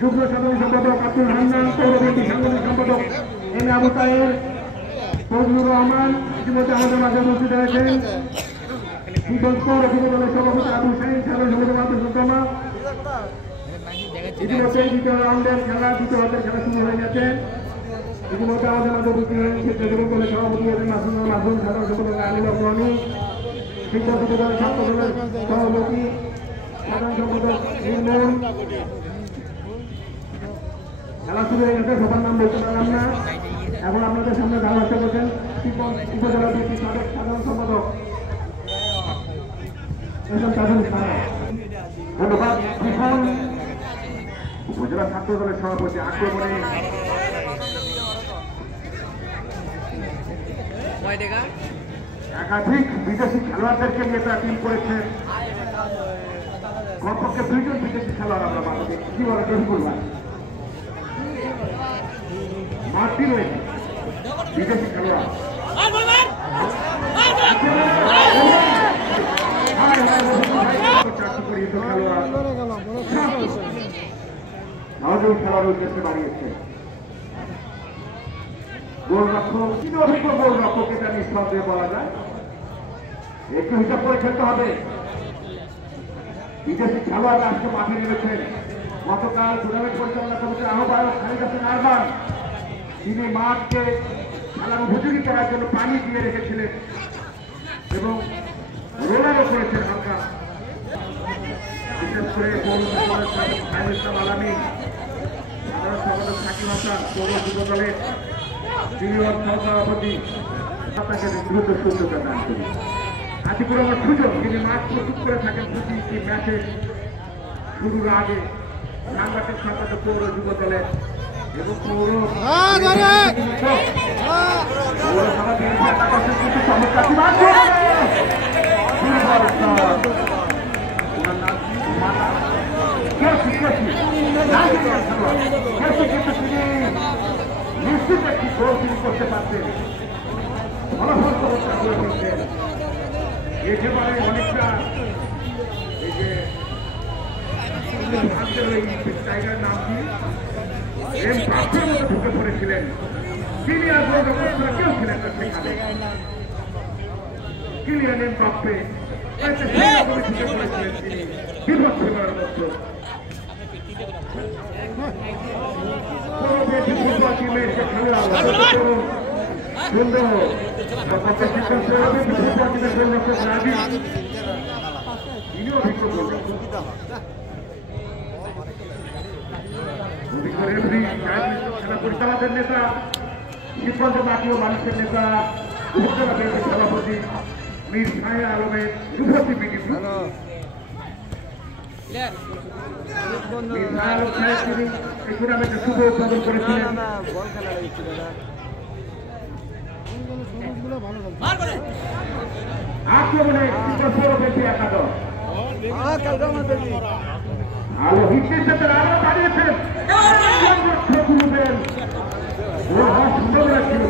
যুগ্ম সাধারণ সম্পাদক আব্দুল হান্নান, পৌরবিএনপি সাংগঠনিক সম্পাদক এম এ আবু তাহের, ফজলুর রহমান ইতিমধ্যে আমাদের মাঝে উপস্থিত হয়েছেন। শিবগঞ্জ পৌর যুব দলের সভাপতি আবু শাহিন, সাধারণ সম্পাদক আব্দুল ইতিমধ্যে দ্বিতীয় রাউন্ডের খেলা, দ্বিতীয় হাতের খেলা শুরু হয়ে গেছে। ইতিমধ্যে আমাদের মাঝে উপস্থিত হয়েছে যুব দলের সভাপতি মাসুদুল মাসুম, সাধারণ সম্পাদক আলী রহমানি, শিক্ষক যুব দলের ছাত্র দলের সভাপতি সাধারণ সম্পাদক নির্মল। খেলা শুরু হয়ে গেছে, সবার নাম বলতে পারলাম না। এখন আপনাদের সামনে ধারণা করছেন উপজেলা বিএনপি সাধারণ সম্পাদক ধন্যবাদ। উপজেলা ছাত্র দলের সভাপতি আক্রমণে একাধিক বিদেশি খেলোয়াড়দেরকে নিয়ে তারা টিম করেছেন। কমপক্ষে 2 জন বিদেশি খেলোয়াড় আমরা বাংলাদেশে কি বলে রহিকুল ভাই মাঠটি রয়েছে বিদেশি খেলোয়াড়। খেলার উদ্দেশ্যে বাড়িয়েছে গোলরক্ষক, তিনি অভিজ্ঞ গোলরক্ষক, এটা নিঃসন্দেহে বলা যায়। একটু হিসাব করে খেলতে হবে। বিদেশি খেলোয়াড় আজকে মাঠে নেমেছেন। গতকাল টুর্নামেন্ট পরিচালনা কমিটির আহ্বায়ক খালিদ হাসান আরমান তিনি মাঠকে খেলার উপযোগী করার জন্য পানি দিয়ে রেখেছিলেন এবং রোলারও করেছেন হালকা। বিশেষ করে আলামী, সাধারণ সম্পাদক সাকিব হাসান, পৌর যুব দলের সিনিয়র সহসভাপতি, আপনাকে দ্রুত সুযোগটা দান করি। আজকের আমার সুযোগ, তিনি মাঠ প্রস্তুত করে থাকেন প্রতিটি ম্যাচে শুরুর আগে। সাংবাদিক সম্পাদক পৌর যুব দলের এবং নিশ্চিত একটি গোল তিনি করতে পারতেন। ফলাফল সমস্যা হয়ে গেছেন একেবারে অনেকটা এই যে টাইগার নাম কি এম বাপ্পের মধ্যে ঢুকে পড়েছিলেন। তিনি আর গোলরক্ষকরা কেউ ছিলেন না সেখানে। কিলিয়ান এম বাপ্পে ঢুকে পড়েছিলেন তিনি বিভৎস করার মতো। পরিচালকের নেতা, শিবগঞ্জ জাতীয় মানুষের নেতা, উপজেলা বিএনপি সভাপতি মীর শাহে আলমের যুবতী মিটিং। তিনি এই টুর্নামেন্টে শুভ উদ্বোধন করেছিলেন। আক্রমণে পৌরবিএনপি একাদশ আলো হিটের সাথে আরো বাড়িয়েছেন। সুন্দর ছিল